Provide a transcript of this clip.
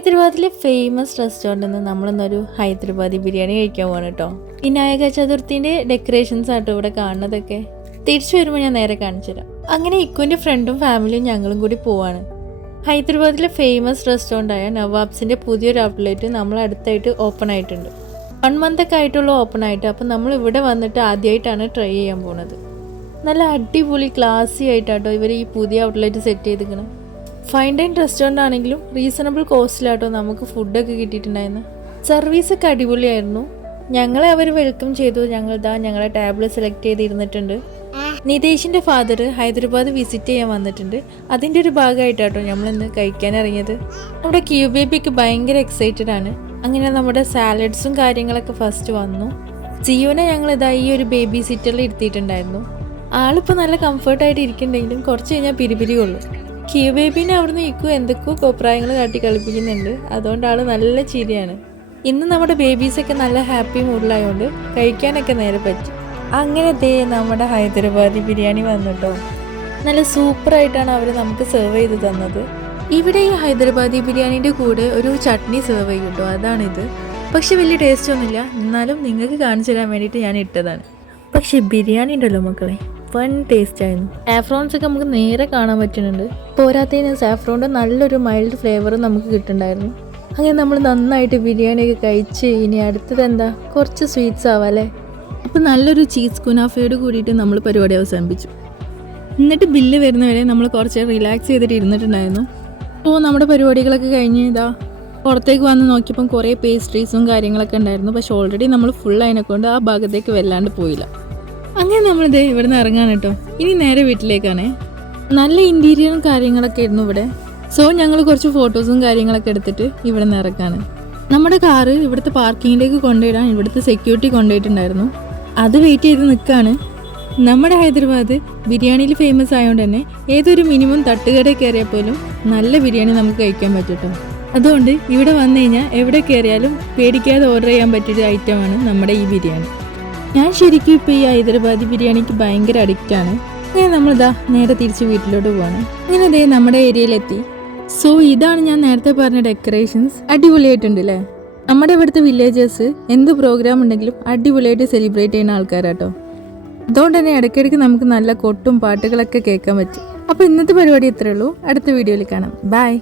ഹൈദരാബാദിലെ ഫേമസ് റെസ്റ്റോറൻറ്റിൽ നിന്ന് നമ്മളിന്നൊരു ഹൈദരാബാദി ബിരിയാണി കഴിക്കാൻ പോവാണ് കേട്ടോ. വിനായക ചതുർത്ഥിൻ്റെ ഡെക്കറേഷൻസ് ആട്ടോ ഇവിടെ കാണുന്നതൊക്കെ. തിരിച്ചു വരുമ്പോൾ ഞാൻ നേരെ കാണിച്ചു തരാം. അങ്ങനെ ഇക്കുവിൻ്റെ ഫ്രണ്ടും ഫാമിലിയും ഞങ്ങളും കൂടി പോവാണ്. ഹൈദരാബാദിലെ ഫേമസ് റെസ്റ്റോറൻ്റായ നവാബ്സിൻ്റെ പുതിയൊരു ഔട്ട്ലെറ്റ് നമ്മൾ അടുത്തായിട്ട് ഓപ്പൺ ആയിട്ടുണ്ട്. 1 month ഒക്കെ ആയിട്ടുള്ള ഓപ്പൺ ആയിട്ട്. അപ്പം നമ്മൾ ഇവിടെ വന്നിട്ട് ആദ്യമായിട്ടാണ് ട്രൈ ചെയ്യാൻ പോണത്. നല്ല അടിപൊളി ക്ലാസി ആയിട്ടാട്ടോ ഇവർ ഈ പുതിയ ഔട്ട്ലെറ്റ് സെറ്റ് ചെയ്തിരിക്കണം. ഫൈൻ ഡൈൻ റെസ്റ്റോറൻ്റ് ആണെങ്കിലും റീസണബിൾ കോസ്റ്റിലാട്ടോ നമുക്ക് ഫുഡൊക്കെ കിട്ടിയിട്ടുണ്ടായിരുന്നു. സർവീസൊക്കെ അടിപൊളിയായിരുന്നു. ഞങ്ങളെ അവർ വെൽക്കം ചെയ്തു. ഞങ്ങളെ ടേബിൾ സെലക്ട് ചെയ്തിരുന്നിട്ടുണ്ട്. നിതേഷിൻ്റെ ഫാദർ ഹൈദരാബാദ് വിസിറ്റ് ചെയ്യാൻ വന്നിട്ടുണ്ട്. അതിൻ്റെ ഒരു ഭാഗമായിട്ടാട്ടോ നമ്മളിന്ന് കഴിക്കാൻ ഇറങ്ങിയത്. നമ്മുടെ ക്യൂ ബേബിക്ക് ഭയങ്കര എക്സൈറ്റഡ് ആണ്. അങ്ങനെ നമ്മുടെ സാലഡ്സും കാര്യങ്ങളൊക്കെ ഫസ്റ്റ് വന്നു. ജിയോനെ ഞങ്ങളിതാ ഈ ഒരു ബേബി സിറ്ററിൽ ഇരുത്തിയിട്ടുണ്ടായിരുന്നു. ആളിപ്പോൾ നല്ല കംഫർട്ടായിട്ട് ഇരിക്കുന്നുണ്ടെങ്കിലും കുറച്ച് കഴിഞ്ഞാൽ പിരിപിരി കൊള്ളും. ക്യൂ ബേബീനെ അവിടുന്ന് ഇക്കും എന്തൊക്കെയോ കോപ്രായങ്ങൾ കാട്ടി കളിപ്പിക്കുന്നുണ്ട്. അതുകൊണ്ട് ആൾ നല്ല ചിരിയാണ്. ഇന്ന് നമ്മുടെ ബേബീസൊക്കെ നല്ല ഹാപ്പി മൂഡിലായതുകൊണ്ട് കഴിക്കാനൊക്കെ നേരെ പറ്റി. അങ്ങനെ ദേ നമ്മുടെ ഹൈദരാബാദി ബിരിയാണി വന്നിട്ടോ. നല്ല സൂപ്പറായിട്ടാണ് അവർ നമുക്ക് സെർവ് ചെയ്ത് തന്നത്. ഇവിടെ ഈ ഹൈദരാബാദി ബിരിയാണീൻ്റെ കൂടെ ഒരു ചട്നി സെർവ് ചെയ്യും കേട്ടോ. അതാണിത്. പക്ഷെ വലിയ ടേസ്റ്റ് ഒന്നുമില്ല. എന്നാലും നിങ്ങൾക്ക് കാണിച്ചു തരാൻ വേണ്ടിയിട്ട് ഞാൻ ഇട്ടതാണ്. പക്ഷെ ബിരിയാണി ഉണ്ടല്ലോ മക്കളെ, വൺ ടേസ്റ്റ് ആയിരുന്നു. സാഫ്രോൺസ് ഒക്കെ നമുക്ക് നേരെ കാണാൻ പറ്റുന്നുണ്ട്. പോരാത്തതിന് സാഫ്രോണിൻ്റെ നല്ലൊരു മൈൽഡ് ഫ്ലേവറും നമുക്ക് കിട്ടുന്നുണ്ടായിരുന്നു. അങ്ങനെ നമ്മൾ നന്നായിട്ട് ബിരിയാണിയൊക്കെ കഴിച്ച് ഇനി അടുത്തത് എന്താ, കുറച്ച് സ്വീറ്റ്സ് ആവാം അല്ലേ. അപ്പോൾ നല്ലൊരു ചീസ് കുനാഫയോട് കൂടിയിട്ട് നമ്മൾ പരിപാടി അവസാനിപ്പിച്ചു. എന്നിട്ട് ബില്ല് വരുന്നവരെ നമ്മൾ കുറച്ച് റിലാക്സ് ചെയ്തിട്ട് ഇരുന്നിട്ടുണ്ടായിരുന്നു. അപ്പോൾ നമ്മുടെ പരിപാടികളൊക്കെ കഴിഞ്ഞ് ഇതാ പുറത്തേക്ക് വന്ന് നോക്കിയപ്പം കുറേ പേസ്ട്രീസും കാര്യങ്ങളൊക്കെ ഉണ്ടായിരുന്നു. പക്ഷെ ഓൾറെഡി നമ്മൾ ഫുൾ അതിനെക്കൊണ്ട് ആ ഭാഗത്തേക്ക് വല്ലാണ്ട് പോയില്ല. അങ്ങനെ നമ്മളിത് ഇവിടെ നിന്ന് ഇറങ്ങാൻ കേട്ടോ. ഇനി നേരെ വീട്ടിലേക്കാണേ. നല്ല ഇൻറ്റീരിയറും കാര്യങ്ങളൊക്കെ ആയിരുന്നു ഇവിടെ. സോ ഞങ്ങൾ കുറച്ച് ഫോട്ടോസും കാര്യങ്ങളൊക്കെ എടുത്തിട്ട് ഇവിടെ നിന്ന് ഇറക്കാണ്. നമ്മുടെ കാറ് ഇവിടുത്തെ പാർക്കിങ്ങിലേക്ക് കൊണ്ടുപോയിടാൻ ഇവിടുത്തെ സെക്യൂരിറ്റി കൊണ്ടുപോയിട്ടുണ്ടായിരുന്നു. അത് വെയിറ്റ് ചെയ്ത് നിൽക്കുകയാണ്. നമ്മുടെ ഹൈദരാബാദ് ബിരിയാണിയിൽ ഫേമസ് ആയതുകൊണ്ട് തന്നെ ഏതൊരു മിനിമം തട്ടുകടയിൽ കയറിയാൽ പോലും നല്ല ബിരിയാണി നമുക്ക് കഴിക്കാൻ പറ്റും കേട്ടോ. അതുകൊണ്ട് ഇവിടെ വന്നു കഴിഞ്ഞാൽ എവിടെ കയറിയാലും പേടിക്കാതെ ഓർഡർ ചെയ്യാൻ പറ്റിയൊരു ഐറ്റമാണ് നമ്മുടെ ഈ ബിരിയാണി. ഞാൻ ശരിക്കും ഇപ്പോൾ ഈ ഹൈദരാബാദി ബിരിയാണിക്ക് ഭയങ്കര അഡിക്റ്റാണ്. അങ്ങനെ നമ്മളിതാ നേരെ തിരിച്ച് വീട്ടിലോട്ട് പോവാണ്. അങ്ങനെ അതേ നമ്മുടെ ഏരിയയിലെത്തി. സോ ഇതാണ് ഞാൻ നേരത്തെ പറഞ്ഞ ഡെക്കറേഷൻസ്. അടിപൊളിയായിട്ടുണ്ട് അല്ലേ. നമ്മുടെ ഇവിടുത്തെ വില്ലേജേഴ്സ് എന്ത് പ്രോഗ്രാം ഉണ്ടെങ്കിലും അടിപൊളിയായിട്ട് സെലിബ്രേറ്റ് ചെയ്യുന്ന ആൾക്കാരാട്ടോ. അതുകൊണ്ട് തന്നെ ഇടയ്ക്കിടയ്ക്ക് നമുക്ക് നല്ല കൊട്ടും പാട്ടുകളൊക്കെ കേൾക്കാൻ പറ്റും. അപ്പോൾ ഇന്നത്തെ പരിപാടി ഇത്രയേ ഉള്ളൂ. അടുത്ത വീഡിയോയിൽ കാണാം. ബൈ.